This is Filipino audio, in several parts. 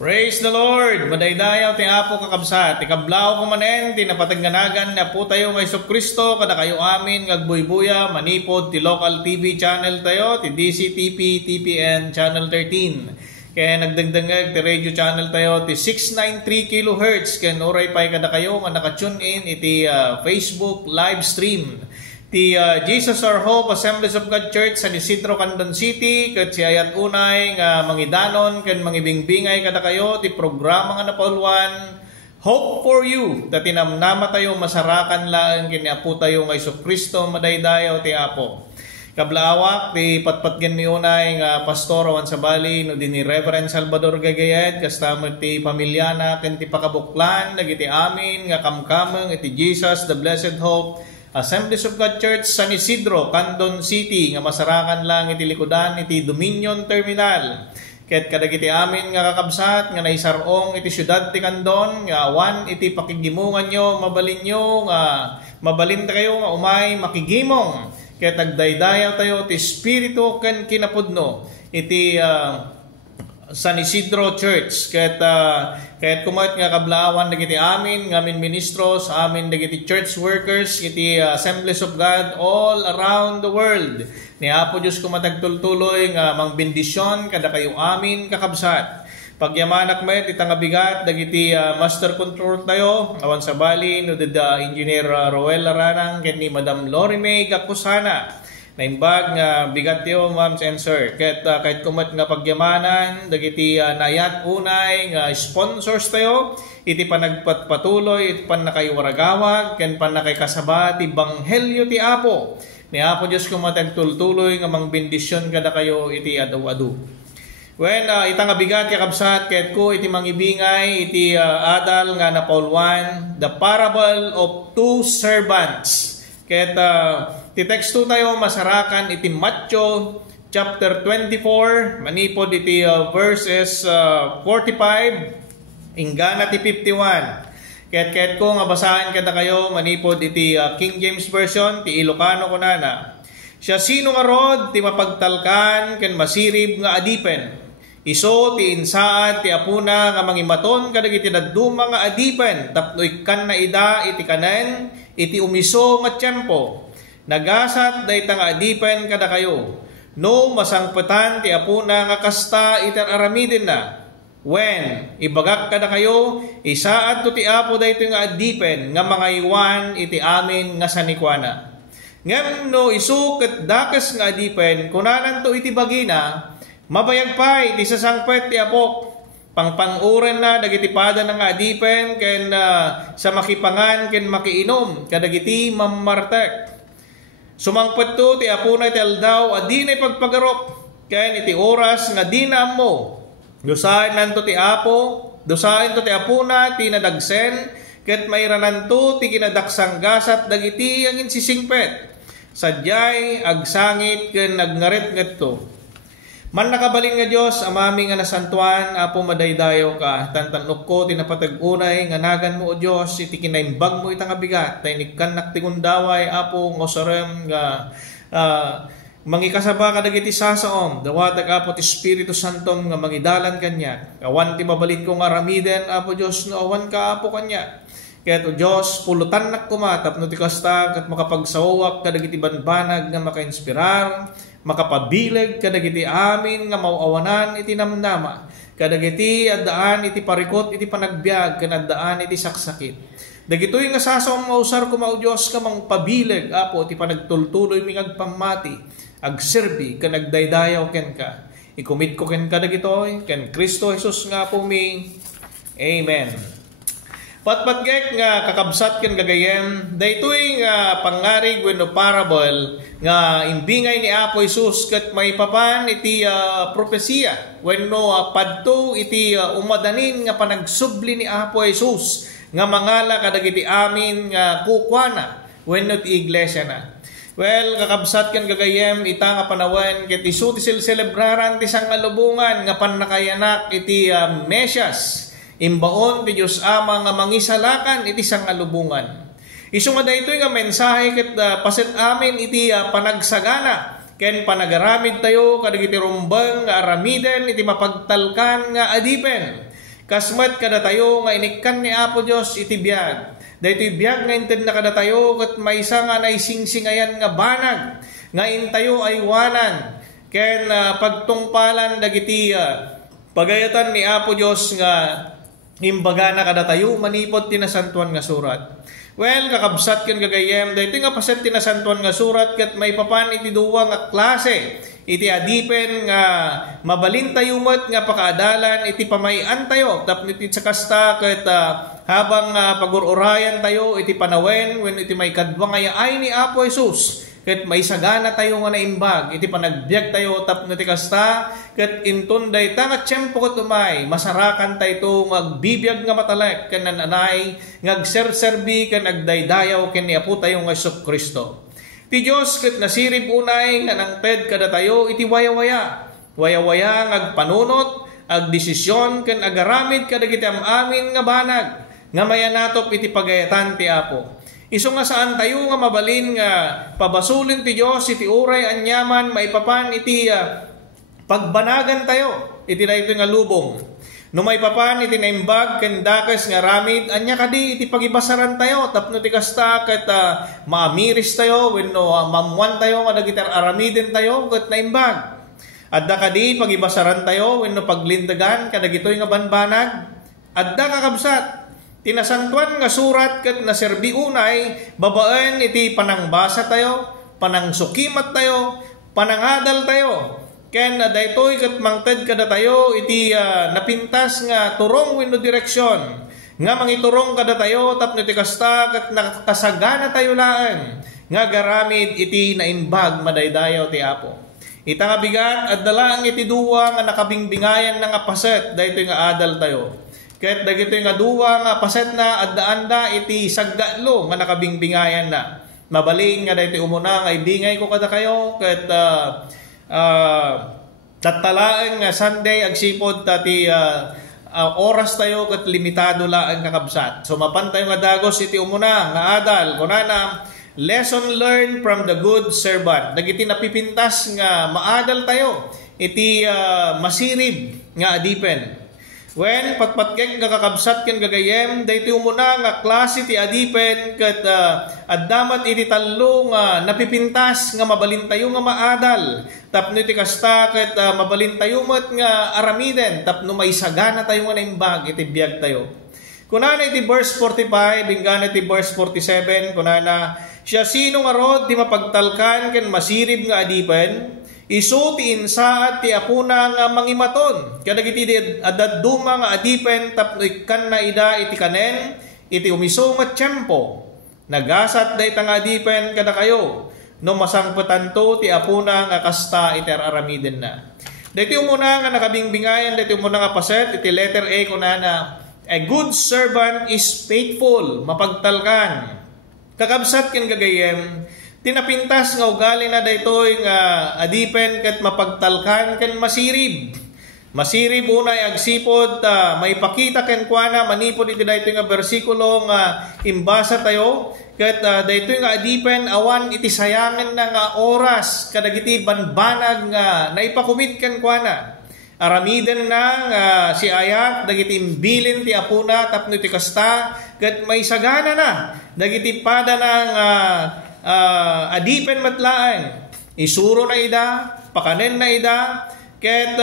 Praise the Lord! Madaydayaw ti Apo kakabsat. Ikablaw ko manen, tinapataganagan na po tayo kay Kristo kada kayo amin ngagbuybuya, manipod ti local TV channel tayo, ti DCTP, TPN channel 13. Kaya nagdagdangag ti radio channel tayo, ti 693 kHz. Kaya oray pa'y kada kayo nga naka-tune in iti Facebook live stream. Ti Jesus Our Hope Assemblies of God Church San Isidro, Candon City, ket si ayat unay nga mangidanon ken mangibingbingay kada kayo ti programa nga napauluan Hope for You. Dati namnama tayo masarakan laeng ken Apo tayo nga Kristo madaydayaw ti Apo. Kablaawak ti patpatgen mi unay nga pastor awan sa bali no dinhi Reverend Salvador Gagayed kastama ti pamilyana ken ti pakabuklan dagiti amin nga kamkameng iti Jesus the Blessed Hope Assemblies of God Church San Isidro, Candon City, nga masarakan lang iti likodan iti Dominion Terminal. Ket kadagiti amin nga kakabsat nga naisarong iti syudad ti Candon, nga awan iti pakigimungan nyo, mabalin nyo, nga mabalin kayo nga umay makigimong. Ket agdaydayaw tayo ti Espiritu ken kinapudno iti San Isidro Church. Kahit kumait nga kablawan dagiti amin ngamin ministros, amin dagiti church workers iti Assemblies of God all around the world. Ni Apo Dios kumatagtultuloy nga mangbendisyon kada kayo amin kakabsat. Pagyamanak met itang bigat dagiti master control tayo awan sa bali no Engineer Roel Aranang ken ni Madam Lorime Gakusana. Naimbag nga bigat tiyo, moms and sir. Kahit kumat nga pagyamanan, dagiti nayat unay nga sponsors tayo, iti panagpatuloy, iti panakaywaragawag, ken panakaykasabat, iti banghelyo ti Apo. Ni Apo Diyos kumatagtultuloy nga mangbendisyon kada kayo iti adu-adu. When itang bigat yakabsat, kahit ko iti mangibingay, iti adal nga na Paul 1, the parable of two servants. Kahit titeksto tayo masarakan iti Matthew chapter 24, manipod iti verses 45, ingana ti 51. Kahit ko nga basahan kada kayo manipod iti King James Version, ti Ilocano ko nana. Siya sino nga rod ti mapagtalkan ken masirib nga adipen. Iso ti insaad ti apuna nga mangimaton kadagiti dadduma nga adipen tapno ikkan na ida iti kanen iti umiso nga tiyempo. Nagasat dayta nga adipen kada kayo. No masangpetan ti apuna nga kasta iti aramidin na. When ibagak kada kayo isaad to ti Apo dayto nga adipen nga mangaywan iti amin nga sanikwana. Ngem no isu ket dakes nga adipen kunanan to iti bagina mabayag pa iti sasangpet ti Apo. Pangpanguren na dagiti pada nga adipen ken sa makipangan ken makiinom kadagiti mammartek. Sumangpet to ti apuna iti aldaw adinay pagpagarop ken iti oras nga di na ammo. Dusaen nanto ti Apo, dusaen to ti apuna ti nadagsen ket mairanan to ti kinadaksang gasat dagiti ang insisingpet. Sadyay agsangit ken nagngaret ngadto. Man nakabalin nga Diyos, amami nga nasantuan, Apo madaydayo ka. Tantanok ko, tinapatag-unay, nga nagan mo o Diyos, iti kinaimbag mo itang abigat. Tainikkan naktigundaway, Apo, ngosarem, nga mangikasaba ka dagiti sasaom. Dawatag, Apo, ti Espiritu Santom, nga mangidalan kanya. Awan ti mabalit ko nga ramiden, Apo Diyos, no awan ka, Apo, kanya. Kaya to Diyos, pulutan nak kumatap, no ti kastag, at makapagsawak ka dagiti banbanag, nga makainspirar, makapabileg kadagiti amin nga mauawanan iti namnama kadagiti addaan iti parikot iti panagbiag ken addaan iti saksakit dagitoy nga sasaom mausar ko mao Dios ka mang pabileg Apo iti panagtultuloy mi agpamati agserbi ken agdaydayaw ken ka ikumit ko ken kadagitoy ken Kristo Jesus nga po mi amen. Patpatgek nga kakabsat ken gagayem daytoy nga pangarig wenno parable nga imbingay ni Apo Jesus ket maipapan iti propesiya wenno padto iti umadanin nga panagsubli ni Apo Jesus nga mangala kadagiti amin nga kukwana wenno ti iglesia na. Well, kakabsat ken gagayem ita nga panawen ket isu ti celebraran ti sangalubungan nga pannakayanak iti Mesias. Imbaon ti Diyos Ama nga mangisalakan iti sangalubungan. Isu nga daytoy nga mensahe ket paset amin iti panagsagana ken panagaramid tayo kadagiti rumbang nga aramiden iti mapagtalkan nga adipen Kasmet kada tayo nga inikkan ni Apo Dios iti biag. Daytoy biag nga inted na kada tayo ket maysa nga naisingsingayan nga banag nga intayo ay wanan ken pagtungpalan dagiti pagayatan ni Apo Dios nga imbaga na kada tayo manipod tinasantuan nga surat. Well, kakabsat ken gagayem daytoy nga paset tinasantuan nga surat ket may papan iti duwa nga klase iti adipen nga mabalin tayo met nga pakaadalan iti pamayan tayo tapno iti sakasta ket habang pagururayan tayo iti panawen when iti may kadwa nga ay ni Apo Jesus ket may sagana tayo nga naimbag iti panagbiag tayo tapno iti kasta ket intunday ta nga tiempo ket umay masarakan tayo agbibiyag nga matalek ken nananay ngagserserbi ken agdaydayaw ken ni Apo tayo nga Jesucristo. Ti Diyos ket nasirib unay nga nangted kada tayo iti wayawaya. Wayawaya ngagpanunot, agdesisyon ken agaramid kadagiti amin nga banag nga mayanatop iti pagayatan ti Apo. Isu nga saan tayo nga mabalin nga pabasulin ti Diyos iti uray anyaman maipapan iti pagbanagan tayo iti daytoy nga lubong. No may papan iti naimbag ken dakes nga ramid anya kadi iti pagibasaran tayo tapno ti kasta ket maamiris tayo wenno mamuan tayo nga dagiti aramiden tayo ket naimbag. Adda kadi pagibasaran tayo wenno paglindagan kadagitoy nga banbanag. Adda kakabsat tinasantuan nga surat ket naserbi unay babaen iti panangbasa tayo, panangsukimat tayo, panangadal tayo. Ken daytoy ket mangted kada tayo iti napintas nga turong wenno direksyon nga mangiturong kada tayo tapno iti kasta ket nakasagana tayo laeng nga garamid iti naimbag madaydayaw ti Apo. Ita nga bigat adda iti duwa nga nakabingbingayan na nga paset daytoy nga adal tayo. Ket dagitoy nga duwa nga paset na adda-anda iti sagdalo nga nakabingbingayan na. Mabalin nga daytoy umuna nga ibingay ko kada kayo ket tatalaeng nga Sunday agsipod tati oras tayo ket limitado laeng kakabsat. So mapan tayo nga dagos iti umuna nga adal kunana lesson learned from the good servant. Dagiti napipintas nga maadal tayo iti masirib nga adipen. When patpatkek nga kakabsat ken gagayem daytoy umuna nga klase ti adipen ket addamat iti tallo nga napipintas nga mabalin tayo nga maadal tapno iti kasta ket mabalin tayo met nga aramiden tapno may sagana tayo nga naimbag iti biag tayo. Kunana iti verse 45 inggan iti verse 47 kunana siya sino nga rod ti mapagtalkan ken masirib nga adipen isu ti insaat ti apuna nga mangimaton kadagiti adaduma nga adipen tapno ikkan na ida iti kanen iti umiso nga tiempo nagasat dayta nga adipen kada kayo no masangpetanto ti apuna nga kasta iti aramiden na. Daytoy umuna nga nakabingbingayan daytoy umuna nga paset iti letter A kunana a good servant is faithful mapagtalkan. Kakabsat ken gagayem tinapintas nga ugali na daytoy nga adipen ket mapagtalkan ken masirib. Masirib unay agsipod may pakita ken kuana manipod iti daytoy nga bersikulo nga imbasa tayo ket daytoy nga adipen awan iti sayangen na nga oras kadagiti banbanag nga naipakumit ken kuana. Aramiden na nga si ayat dagiti imbilin ti apuna tapno iti kasta ket may sagana na dagiti pada ng adipen matlaeng isuro na ida pakanen na ida ket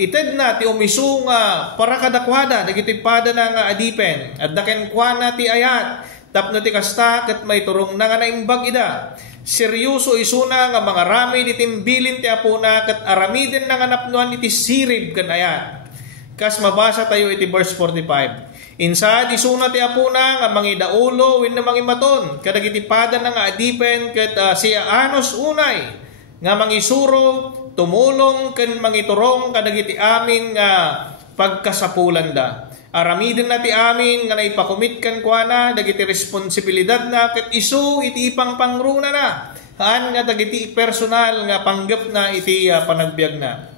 ited na ti umisu nga para kadakwada dagiti pada na nga adipen adda ken kuana ti ayat tapno ti kasta ket may turong na nga naimbag ida seryoso isuna nga mga rami iti imbilin ti apuna ket aramiden na nga napnuan iti sirib ken ayat kas mabasa tayo iti verse 45. Insad isuna ti apuna nga mangidaulo wenno mangimaton kadagiti pada na nga adipen ket siya anos unay nga mangisuro tumulong ken mangiturong kadagiti amin nga pagkasapulan da. Aramiden na ti amin nga naipakumit ken kuana dagiti responsibilidad na ket isu iti ipangpangruna na haan nga dagiti personal nga panggep na iti panagbiag na.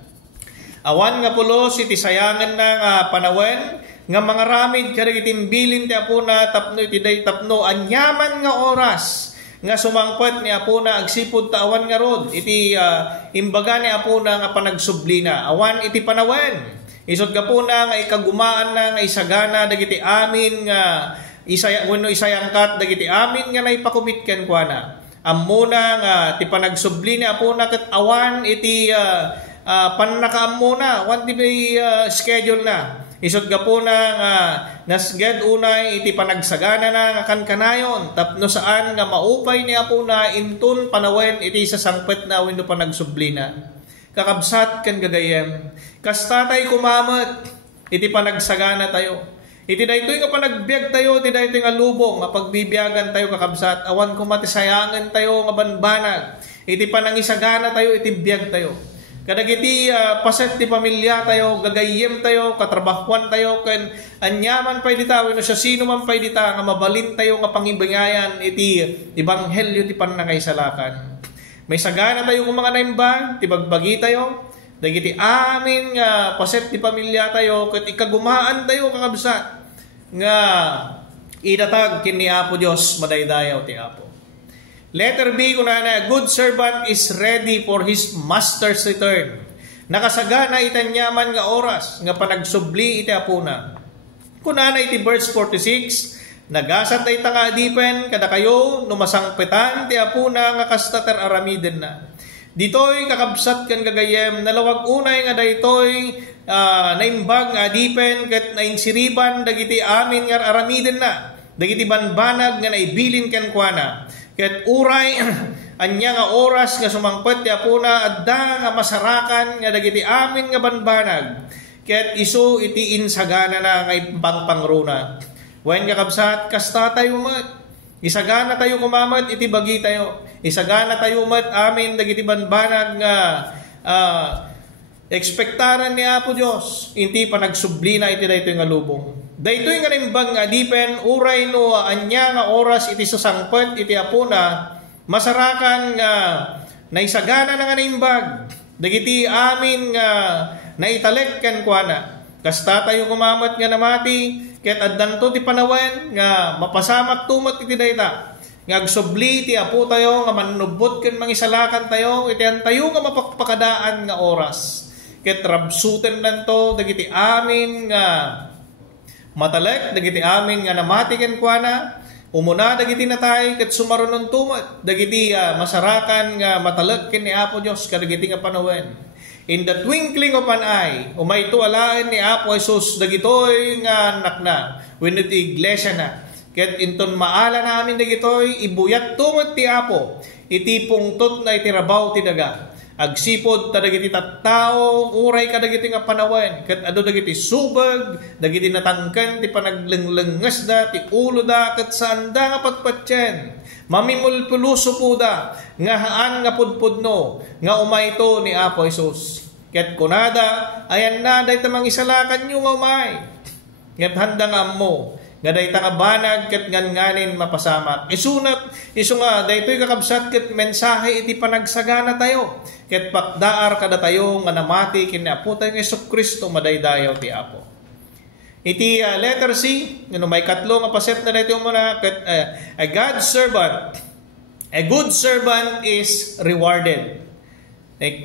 Awan nga pulos iti sayangan na nga panawen nga mga ramid kadagiti imbilin ti apuna tapno iti day tapno anyaman nga oras nga sumangpet ni apuna agsipud ta awan nga rod iti imbaga ni apuna nga panagsublina awan iti panawen Isod gapuna nga ikagumaan na nga isagana dagiti amin nga isayangkat dagiti amin nga naipakumit ken kuana. Ammuna nga ti panagsubli ni apuna ket awan iti pannakaamuna wan ti schedule na. Isod gapuna nga nasged unay iti panagsagana na nga kankanayon tapno saan nga maupay ni apuna intun panawen iti sasangpet na wenno panagsubli na. Kakabsat ken gagayem kastatay kumamet iti panagsagana tayo. Iti daytoy nga panagbiag tayo, iti daytoy nga lubong nga pagbibiyagan tayo kakabsat, awan kumatisayangan tayo nga banbanag. Iti panangisagana tayo, iti biag tayo. Kadagiti paset ti pamilya tayo, gagayem tayo, katrabahuan tayo, ken anyaman pay dita, wenno siya sino man pay dita nga mabalin tayo nga pangibangayan iti ebanghelyo ti pannakaisalakan. May sagana tayo kung mga naimbag, ti bagbagi tayo, dagiti amin nga paset ti pamilya tayo, ket ikagumaan tayo kakabsat, nga idatag ken ni Apo Dios madaydayaw ti Apo. Letter B kunana, good servant is ready for his master's return. Nakasagana itanyaman nga oras nga panagsubli iti apuna. Kunana iti verse 46, nagasat ay tanga adipen kada kayo numasangpetan ti apuna nga kastater aramiden na. Ditoy kakabsat kan gagayem nalawag unay nga daytoy naimbag nga adipen ket nainsiriban dagiti amin nga aramiden na. Dagiti banbanag nga naibilin ken kuana. Ket uray anya nga oras nga sumangpet ti apuna adda nga masarakan nga dagiti amin nga banbanag. Ket isu iti insagana na nga pangpangruna. Wen kakabsat kasta tayo met. Isagana tayo kumamat iti bagi tayo. Isagana tayo met amin dagiti banbanag nga ekspektaran ni Apo Dios. Inti panagsubli na iti daytoy nga lubong. Daytoy nga nimbag nga dipen uray no anya nga oras iti sasangpet iti apuna masarakan nga naisagana na nga nimbag dagiti amin nga naitalek ken kuana. Kasta tayo kumamat nga namati ket addanto ti panawen nga mapasamak tumet iti dayta. Nga agsubli ti Apo tayo nga manubot ken mangisalakan tayo iti antayo nga mapakpadaan nga oras. Ket rabsuten lanto dagiti amin nga matalek dagiti amin nga namati ken kuana umuna dagiti natay ket sumarunon tumet dagiti masarakan nga matalek ken ni Apo Dios kadagiti nga panawen. In the twinkling of an eye umayto alaen ni Apo Jesus dagitoy nga nakna wenno ti iglesia na ket inton maala namin dagitoy ibuyat tumet ti Apo iti pungtot na itirabaw ti daga. Agsipod ta dagiti tattao uray kadagiti nga panawen ket adu dagiti subag dagiti natangken ti panaglenglengges da ti ulo da ket sanda nga patpatyen mamimulpuluso po da nga haan nga pudpudno nga umayto ni Apo Jesus ket kunada ayan na dayta mangisalakan nyo nga umay ket handa nga ammo nga dayta nga banag ket nganganin mapasamak. Isunat isu nga daytoy kakabsat ket mensahe iti panagsagana tayo. Ket pakdaar kada tayo nga namati ken ni Apo tayo Jesucristo madaydayaw ti Apo. Iti letter C, may katlo nga paset na daytoy muna ket a good servant is rewarded.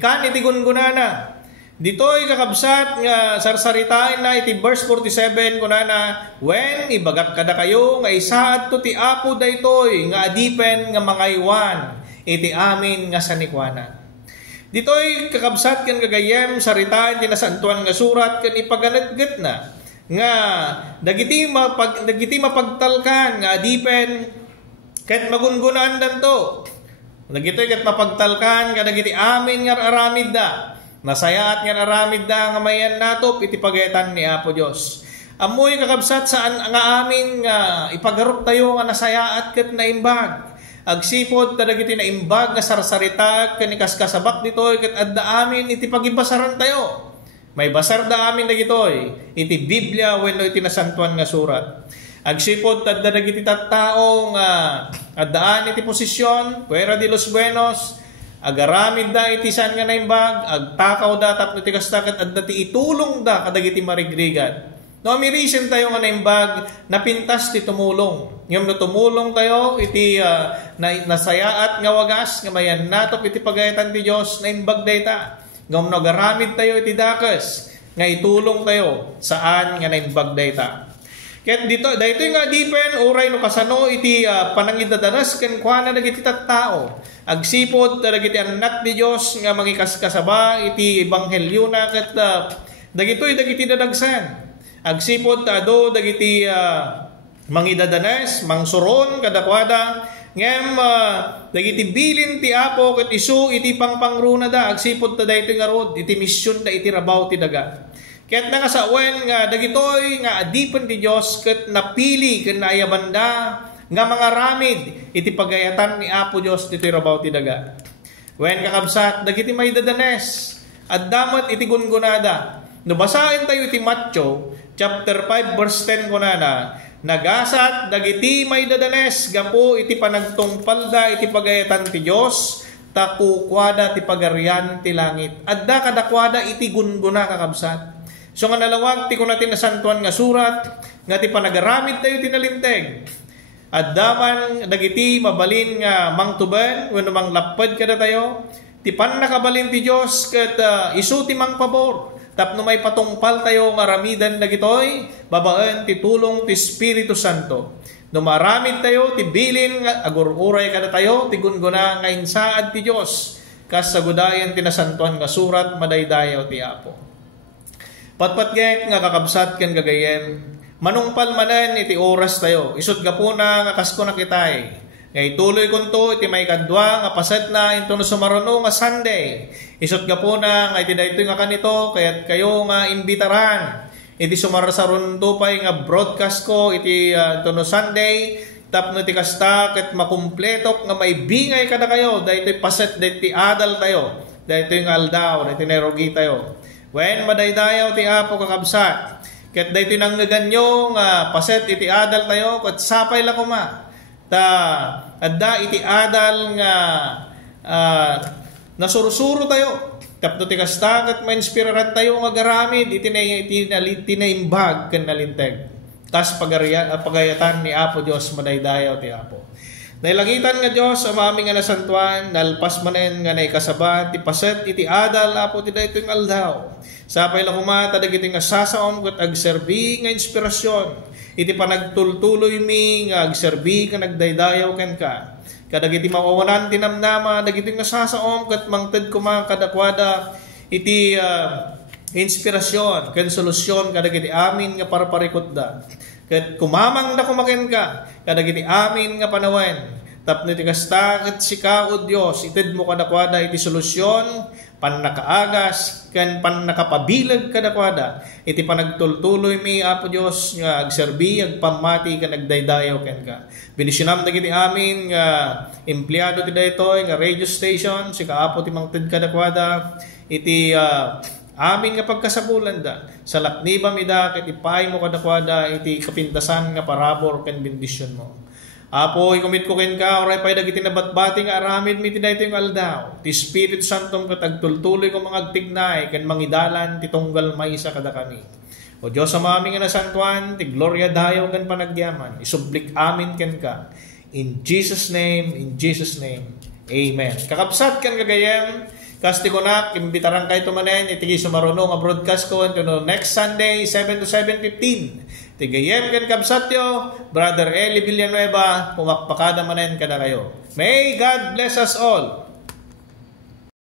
Kan iti gungunana. Ditoy kakabsat nga sarsaritain na iti verse 47 kunana when ibagak kada kayo nga isaad to ti Apo daytoy nga adipen nga mangaywan iti amin nga sanikwana. Ditoy kakabsat ken gagayem saritain ti nasantuan nga surat ken ipaganetget na nga dagiti mapagtalkan nga adipen ket magungunaan danto. Dagitoy ket mapagtalkan nga dagiti amin nga aramid da. Nasayaat nga naramid da nga mayan natop iti pagetan ni Apo Dios. Amoy kakabsat saan nga amin nga ipagarup tayo nga nasayaat ket naimbag. Agsipod ta dagiti naimbag nga sarsarita ken kaskasabak ditoy ket adda amin iti pagibasaran tayo. May basar da amin dagitoy iti Biblia wenno iti nasantuan nga surat. Agsipod ta dagiti tattao nga addaan iti posisyon fuera de los buenos. Agaramid da iti san nga naimbag, agtakaw da tapno ti kastaket adda ti itulong da kadagiti marigrigan. No mirisen tayo nga naimbag napintas ti tumulong. Ngem no tumulong tayo iti nasayaat nga wagas nga mayan natop iti pagayatan ti Dios naimbag dayta. Ngem no agaramid tayo iti dakes nga itulong tayo saan nga naimbag dayta. Ket daytoy nga dipen uray no kasano iti panangidadanas ken kuana dagiti tattao. Agsipod dagiti anak ni Dios nga mangikaskasaba iti ebanghelyo na ket dagitoy dagiti dadagsan. Agsipod ado dagiti mangidadanas mangsuron kadakwada ngem dagiti bilin ti Apo ket isu iti pangpangruna da agsipod ta daytoy nga rod iti misyon da iti rabaw ti daga. Ket nangasawen nga dagitoy nga adipen ti Dios ket napili ken naayabanda nga mga ramid iti pagayatan ni Apo Dios iti rabaw ti daga. Wen kakabsat dagiti maydadanes addamet iti gungunada. No basahin tayo iti Matthew chapter 5 verse 10 kunana, nagasat dagiti maydadanes gapo iti panagtungpalda iti pagayatan ti Dios takukwada ti pagarian ti langit. Adda kadakwada iti gunguna kakabsat. So nga nalawag ti kunatin na santuan nga surat nga ti panagaramid tayo tinalinteg. Addaman dagiti mabalin nga mangtuben wenno manglapad kada tayo ti pannakabalin ti Dios ket isu ti mangpabor tapno may patungpal tayo nga ramidan dagitoy babaen ti tulong ti Espiritu Santo. No maramid tayo ti bilin nga agururay kada tayo ti gunguna nga insaad ti Dios kas sagudayan ti nasantuan nga surat madaydayaw ti Apo. Patpatgek nga kakabsat ken gagayem manungpal manen iti oras tayo isut gapuna nga kasko na kitay nga ituloy kunto iti may kadwa nga paset na into no sumaruno nga Sunday isut gapuna nga iti daytoy nga kanito kayat kayo nga imbitaran iti sumarsarundo pay nga broadcast ko iti into no Sunday tapno iti kasta ket makumpletok nga may bingay kada kayo daytoy paset daytoy adal tayo daytoy nga aldaw daytoy nerogi tayo. Wen madaydayaw ti Apo kakabsat ket daytoy nangganyo nga paset iti adal tayo ket sapay la kuma ta adda iti adal nga nasursuro tayo tapno ti kasta ket mainspiraran tayo nga garamid iti tinaimbag ken nalinteg tas pagayatan ni Apo Dios madaydayaw ti Apo. Nailangitan nga Dios amami nga nasantuan nalpas manen nga naikasaba ti paset iti adal Apo ti daytoy nga aldaw. Sapay la kumata dagiti nga sasaom ket agserbi nga inspirasyon iti panagtultuloy mi nga agserbi nga nagdaydayaw ken ka. Kadagiti mawawanan ti namnama dagiti nga sasaom ket mangted kuma kadakwada iti inspirasyon ken solusyon kadagiti amin nga parparikot da. Ket kumamang na kumaken ka kadagiti amin nga panawen tapno ti kasta ket sikaod Dios ited mo kadakwada iti solusyon pannakaagas ken pannakapabilag kadakwada iti panagtultuloy mi Apo Dios nga agserbi agpamati ken agdaydayaw ken ka. Binisyonam dagiti amin nga empleyado ti daytoy nga radio station sika Apo ti mangted kadakwada iti amin nga pagkasapulan da sa lakniba mida ket ipay mo kadakwada iti kapintasan nga parabor ken bendisyon mo. Apo ikomit ko ken ka oray pay dagiti nabatbati nga aramid mi ti daytoy nga aldaw. Ti Espiritu Santo ket agtultuloy ko mga agtignay ken mangidalan ti tunggal maysa kada kami. O Dios amami nga nasantuan ti gloria dayaw ken panagyaman isublik amin ken ka. In Jesus name, amen. Kakabsat ken kagayem kasti ko na, imbitaran kayo tumanen, itigi sumaruno nga broadcast ko no next Sunday, 7 to 7:15. Tigayem kan kabsatyo, Brother Eli Villanueva, pumakpakada manen kada kayo. May God bless us all.